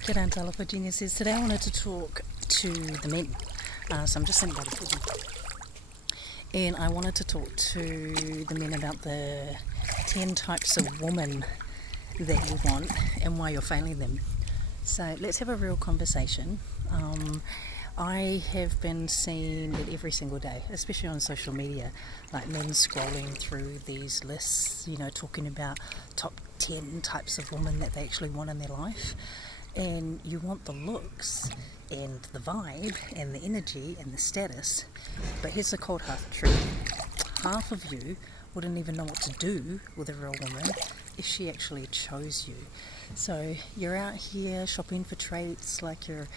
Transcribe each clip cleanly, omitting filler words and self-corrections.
G'day, Antala. Virginia says, today I wanted to talk to the men. So I'm just sitting by the pool. And I wanted to talk to the men about the 10 types of woman that you want and why you're failing them. So let's have a real conversation. I have been seeing it every single day, especially on social media, like men scrolling through these lists, talking about top 10 types of women that they actually want in their life. And you want the looks and the vibe and the energy and the status, but here's the cold hard truth. Half of you wouldn't even know what to do with a real woman if she actually chose you. So you're out here shopping for traits like you're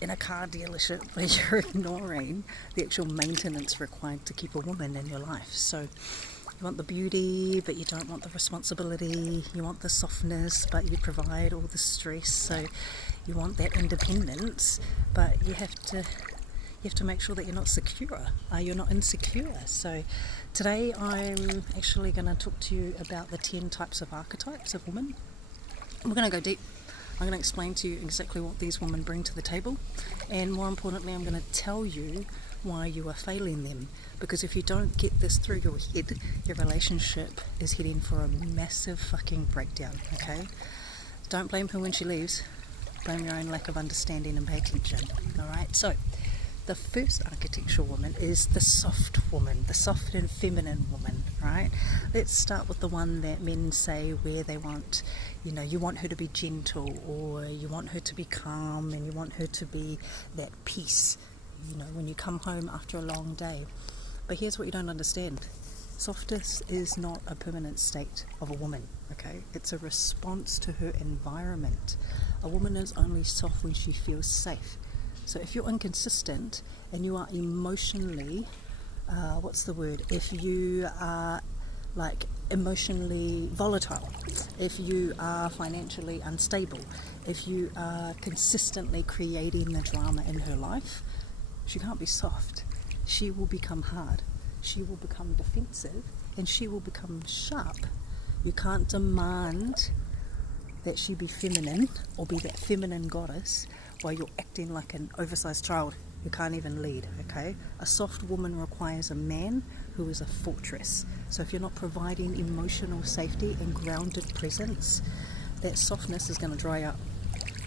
in a car dealership, but you're ignoring the actual maintenance required to keep a woman in your life. So you want the beauty, but you don't want the responsibility. You want the softness, but you provide all the stress. So you want that independence, but you have to make sure that you're not secure. You're not insecure. So today I'm actually going to talk to you about the 10 types of archetypes of women. We're going to go deep. I'm going to explain to you exactly what these women bring to the table, and more importantly, I'm going to tell you why you are failing them. Because if you don't get this through your head, your relationship is heading for a massive fucking breakdown, okay? Don't blame her when she leaves. Blame your own lack of understanding and pay attention, alright? So, the first architectural woman is the soft woman, the soft and feminine woman, right? Let's start with the one that men say where they want, you want her to be gentle, or you want her to be calm, and you want her to be that peace, when you come home after a long day. But here's what you don't understand. Softness is not a permanent state of a woman, okay? It's a response to her environment. A woman is only soft when she feels safe. So if you're inconsistent and you are emotionally, if you are emotionally volatile, if you are financially unstable, if you are consistently creating the drama in her life, she can't be soft. She will become hard. She will become defensive, and she will become sharp. You can't demand that she be feminine or be that feminine goddess while you're acting like an oversized child who can't even lead, okay? A soft woman requires a man who is a fortress. So if you're not providing emotional safety and grounded presence, that softness is going to dry up,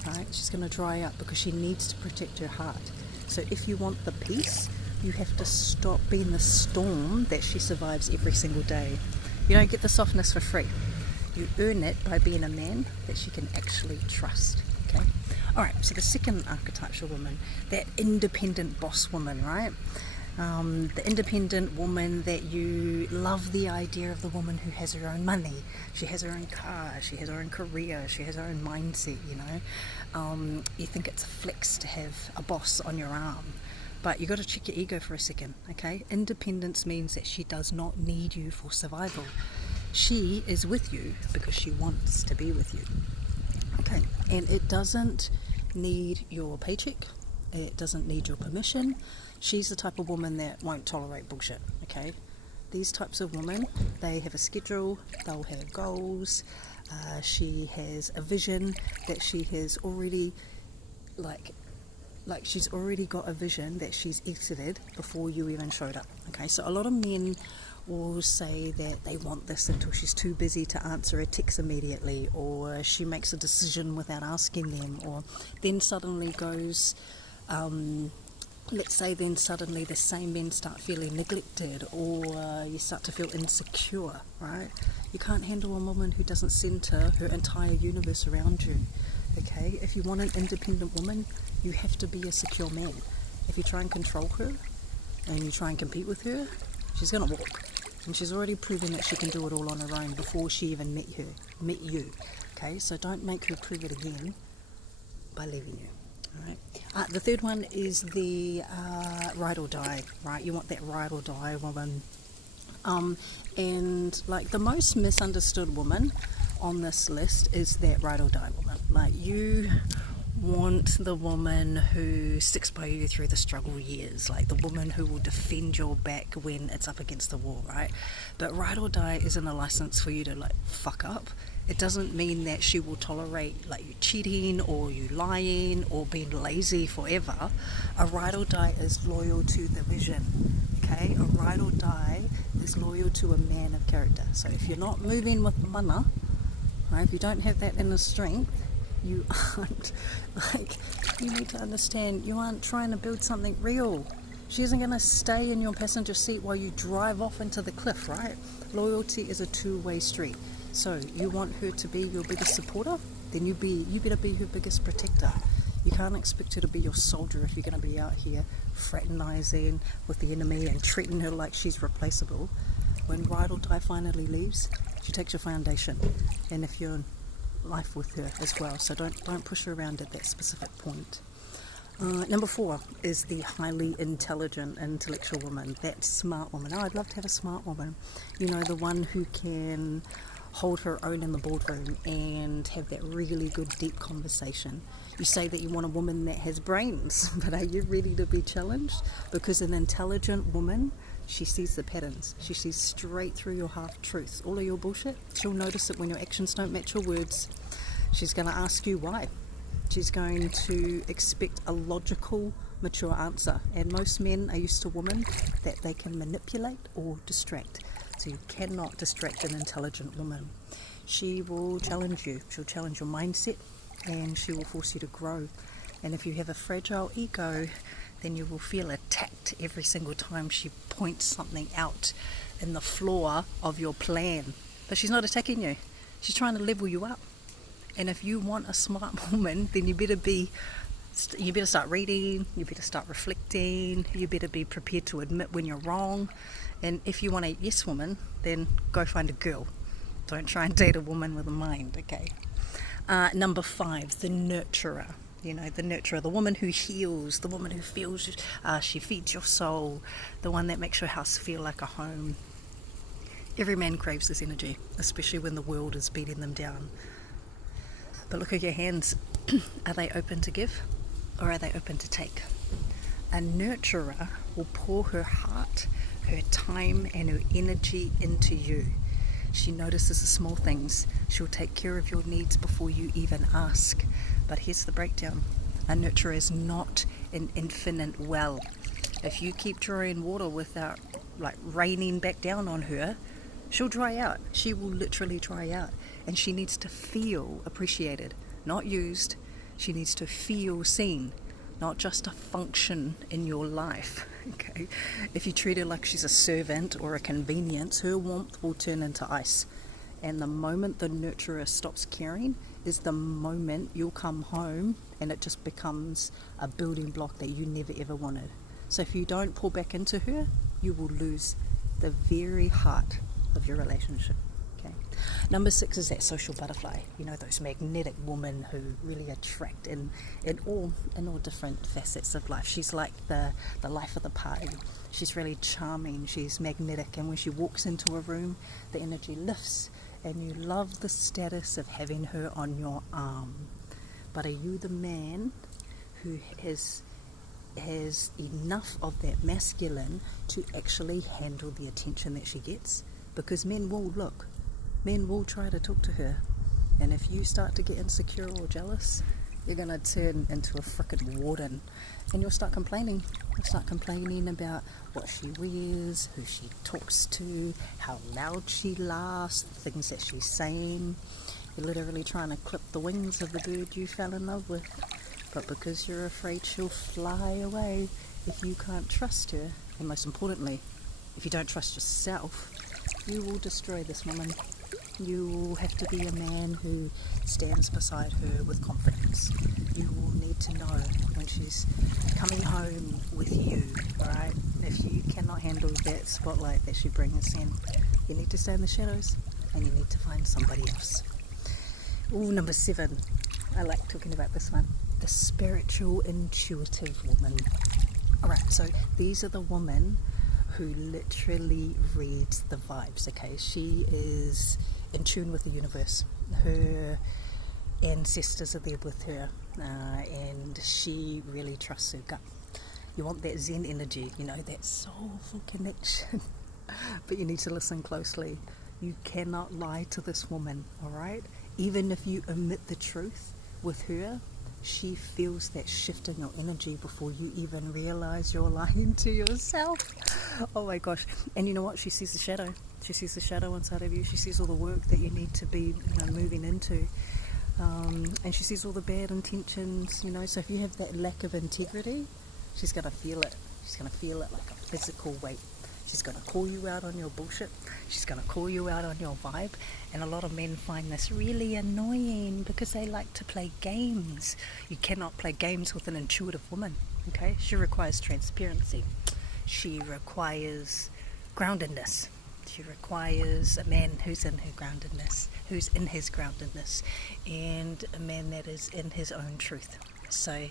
right? She's going to dry up because she needs to protect her heart. So if you want the peace, you have to stop being the storm that she survives every single day. You don't get the softness for free. You earn it by being a man that she can actually trust, okay? Alright, so the second archetypal woman, that independent boss woman, right? The independent woman that you love the idea of, the woman who has her own money. She has her own car, she has her own career, she has her own mindset, You think it's a flex to have a boss on your arm. But you got to check your ego for a second, okay? Independence means that she does not need you for survival. She is with you because she wants to be with you. Okay, and it doesn't need your paycheck. It doesn't need your permission. She's the type of woman that won't tolerate bullshit, okay? These types of women, they have a schedule, they'll have goals. She has a vision that she has already, she's already got a vision that she's exited before you even showed up, okay? So a lot of men will say that they want this until she's too busy to answer a text immediately, or she makes a decision without asking them, or then suddenly goes, let's say then suddenly the same men start feeling neglected, or you start to feel insecure, right? You can't handle a woman who doesn't center her entire universe around you, okay? If you want an independent woman, you have to be a secure man. If you try and control her and you try and compete with her, she's going to walk. And she's already proven that she can do it all on her own before she even met you. Okay, so don't make her prove it again by leaving you. Alright. The third one is the ride or die, right? You want that ride or die woman. And the most misunderstood woman on this list is that ride or die woman. You want the woman who sticks by you through the struggle years, the woman who will defend your back when it's up against the wall, right? But ride or die isn't a license for you to fuck up. It doesn't mean that she will tolerate like you cheating or you lying or being lazy forever. A ride or die is loyal to the vision. Okay, a ride or die is loyal to a man of character. So if you're not moving with mana, right, if you don't have that inner strength, you aren't like, you need to understand, you aren't trying to build something real. She isn't going to stay in your passenger seat while you drive off into the cliff, right? Loyalty is a two-way street. So you want her to be your biggest supporter, then you better be her biggest protector. You can't expect her to be your soldier if you're going to be out here fraternizing with the enemy and treating her like she's replaceable. When ride or die finally leaves, she takes your foundation, and if you're in life with her as well, so don't push her around at that specific point. Number 4 is the highly intelligent, intellectual woman, that smart woman. Oh, I'd love to have a smart woman. You know, the one who can hold her own in the boardroom and have that really good deep conversation. You say that you want a woman that has brains, but are you ready to be challenged? Because an intelligent woman, she sees the patterns. She sees straight through your half-truths, all of your bullshit. She'll notice it when your actions don't match your words. She's going to ask you why. She's going to expect a logical, mature answer. And most men are used to women that they can manipulate or distract. So you cannot distract an intelligent woman. She will challenge you. She'll challenge your mindset, and she will force you to grow. And if you have a fragile ego, then you will feel attacked every single time she points something out in the flaw of your plan. But she's not attacking you. She's trying to level you up. And if you want a smart woman, then you better start reading, you better start reflecting, you better be prepared to admit when you're wrong. And if you want a yes woman, then go find a girl. Don't try and date a woman with a mind, okay? Number 5, the nurturer. You know, the nurturer, the woman who heals, the woman who feels, she feeds your soul, the one that makes your house feel like a home. Every man craves this energy, especially when the world is beating them down. But look at your hands. Are they open to give, or are they open to take? A nurturer will pour her heart, her time, and her energy into you. She notices the small things. She'll take care of your needs before you even ask. But here's the breakdown. A nurturer is not an infinite well. If you keep drawing water without raining back down on her, she'll dry out. She will literally dry out. And she needs to feel appreciated, not used. She needs to feel seen, not just a function in your life. Okay? If you treat her like she's a servant or a convenience, her warmth will turn into ice. And the moment the nurturer stops caring is the moment you'll come home and it just becomes a building block that you never ever wanted. So if you don't pour back into her, you will lose the very heart of your relationship. Okay. Number 6 is that social butterfly. You know, those magnetic women who really attract in all different facets of life. She's like the life of the party. She's really charming. She's magnetic, and when she walks into a room, the energy lifts, and you love the status of having her on your arm. But are you the man who has enough of that masculine to actually handle the attention that she gets? Because men will look. Men will try to talk to her. And if you start to get insecure or jealous, you're going to turn into a frickin' warden. And you'll start complaining. You'll start complaining about what she wears, who she talks to, how loud she laughs, the things that she's saying. You're literally trying to clip the wings of the bird you fell in love with. But because you're afraid she'll fly away if you can't trust her, and most importantly, if you don't trust yourself, you will destroy this woman. You will have to be a man who stands beside her with confidence. You will need to know when she's coming home with you, alright? If you cannot handle that spotlight that she brings in, you need to stay in the shadows and you need to find somebody else. Ooh, number 7. I like talking about this one. The spiritual, intuitive woman. Alright, so these are the women who literally reads the vibes, okay? She is in tune with the universe. Her ancestors are there with her, and she really trusts her gut. You want that Zen energy, you know, that soulful connection. But you need to listen closely. You cannot lie to this woman, alright? Even if you omit the truth with her, she feels that shift in your energy before you even realize you're lying to yourself. Oh my gosh. And you know what? She sees the shadow. She sees the shadow inside of you. She sees all the work that you need to be, moving into. And she sees all the bad intentions, So if you have that lack of integrity, she's going to feel it. She's going to feel it like a physical weight. She's going to call you out on your bullshit. She's going to call you out on your vibe. And a lot of men find this really annoying because they like to play games. You cannot play games with an intuitive woman, okay? She requires transparency. She requires groundedness. She requires a man who's in his groundedness, and a man that is in his own truth. So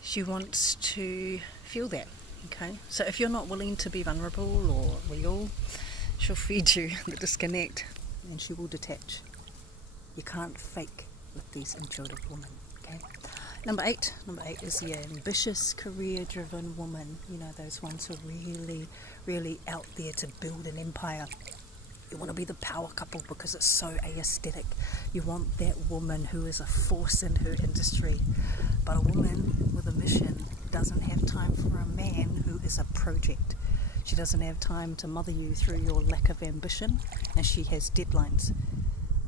she wants to feel that. Okay, so if you're not willing to be vulnerable or real, she'll feed you the disconnect and she will detach. You can't fake with these intuitive women, okay? Number eight is the ambitious, career-driven woman. Those ones who are really, really out there to build an empire. You want to be the power couple because it's so aesthetic. You want that woman who is a force in her industry. But a woman with a mission doesn't have time for a man who is a project. She doesn't have time to mother you through your lack of ambition, and she has deadlines.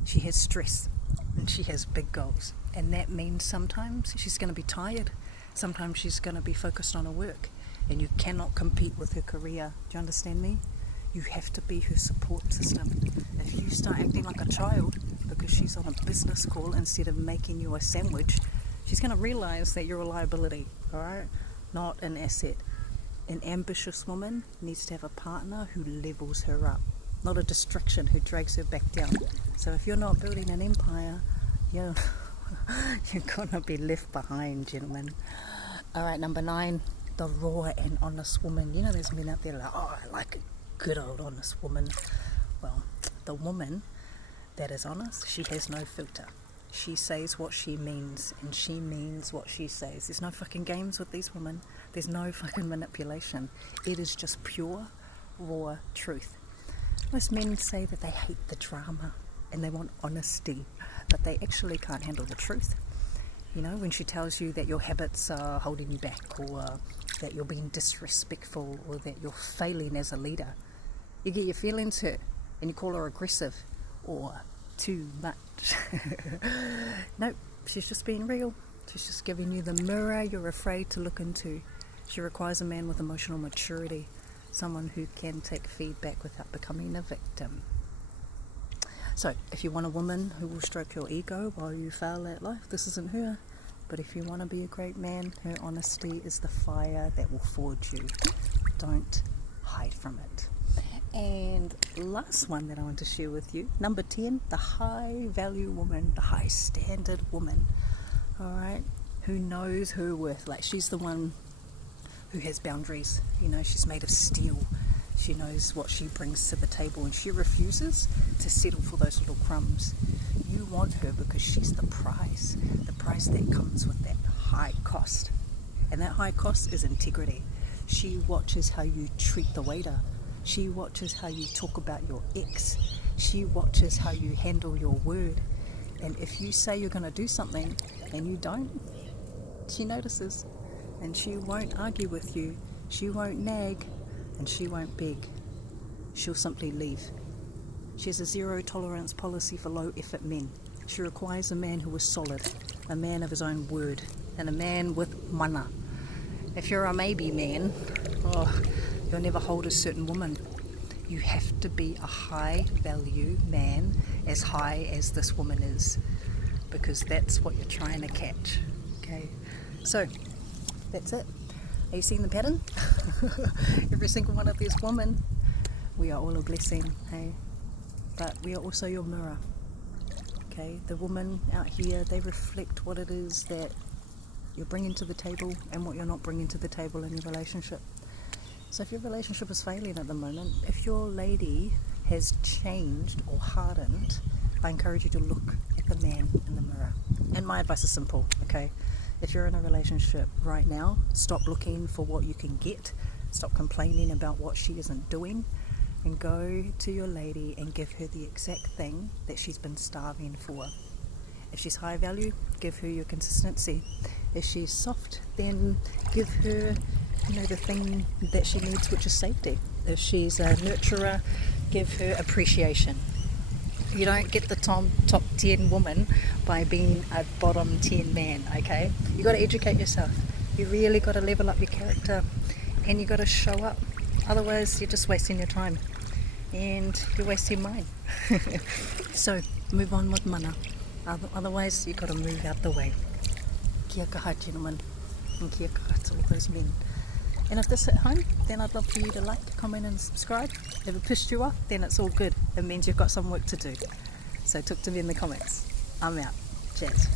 She has stress, and she has big goals. And that means sometimes she's going to be tired. Sometimes she's going to be focused on her work, and you cannot compete with her career. Do you understand me? You have to be her support system. If you start acting like a child because she's on a business call instead of making you a sandwich, she's going to realize that you're a liability, alright? Not an asset. An ambitious woman needs to have a partner who levels her up, not a distraction who drags her back down. So if you're not building an empire, you're going to be left behind, gentlemen. Alright, number 9, the raw and honest woman. There's men out there like, I like a good old honest woman. Well, the woman that is honest, she has no filter. She says what she means, and she means what she says. There's no fucking games with these women. There's no fucking manipulation. It is just pure, raw truth. Most men say that they hate the drama and they want honesty, but they actually can't handle the truth. When she tells you that your habits are holding you back, or that you're being disrespectful, or that you're failing as a leader, you get your feelings hurt and you call her aggressive or too much. Nope, she's just being real. She's just giving you the mirror you're afraid to look into. She requires a man with emotional maturity, someone who can take feedback without becoming a victim. So, if you want a woman who will stroke your ego while you fail at life, this isn't her. But if you want to be a great man, her honesty is the fire that will forge you. Don't hide from it. And last one that I want to share with you, number 10, the high value woman, the high standard woman, alright, who knows her worth. Like, she's the one who has boundaries. She's made of steel. She knows what she brings to the table, and she refuses to settle for those little crumbs. You want her because she's the price that comes with that high cost. And that high cost is integrity. She watches how you treat the waiter. She watches how you talk about your ex. She watches how you handle your word. And if you say you're going to do something and you don't, she notices. And she won't argue with you. She won't nag. And she won't beg. She'll simply leave. She has a zero tolerance policy for low effort men. She requires a man who is solid, a man of his own word, and a man with mana. If you're a maybe man, you'll never hold a certain woman. You have to be a high value man, as high as this woman is, because that's what you're trying to catch. Okay, so that's it. Are you seeing the pattern? Every single one of these women, we are all a blessing, hey? But we are also your mirror, okay? The women out here, they reflect what it is that you're bringing to the table and what you're not bringing to the table in your relationship. So if your relationship is failing at the moment, if your lady has changed or hardened, I encourage you to look at the man in the mirror. And my advice is simple, okay? If you're in a relationship right now, stop looking for what you can get. Stop complaining about what she isn't doing. and go to your lady and give her the exact thing that she's been starving for. If she's high value, give her your consistency. If she's soft, then give her, the thing that she needs, which is safety. If she's a nurturer, give her appreciation. You don't get the top 10 woman by being a bottom 10 man, okay? You got to educate yourself. You really got to level up your character, and you got to show up. Otherwise, you're just wasting your time, and you're wasting mine. So, move on with mana. Otherwise, you got to move out the way. Kia kaha, gentlemen, and kia kaha to all those men. And if this hit home, then I'd love for you to like, comment and subscribe. If it pissed you off, then it's all good. It means you've got some work to do. So talk to me in the comments. I'm out. Cheers.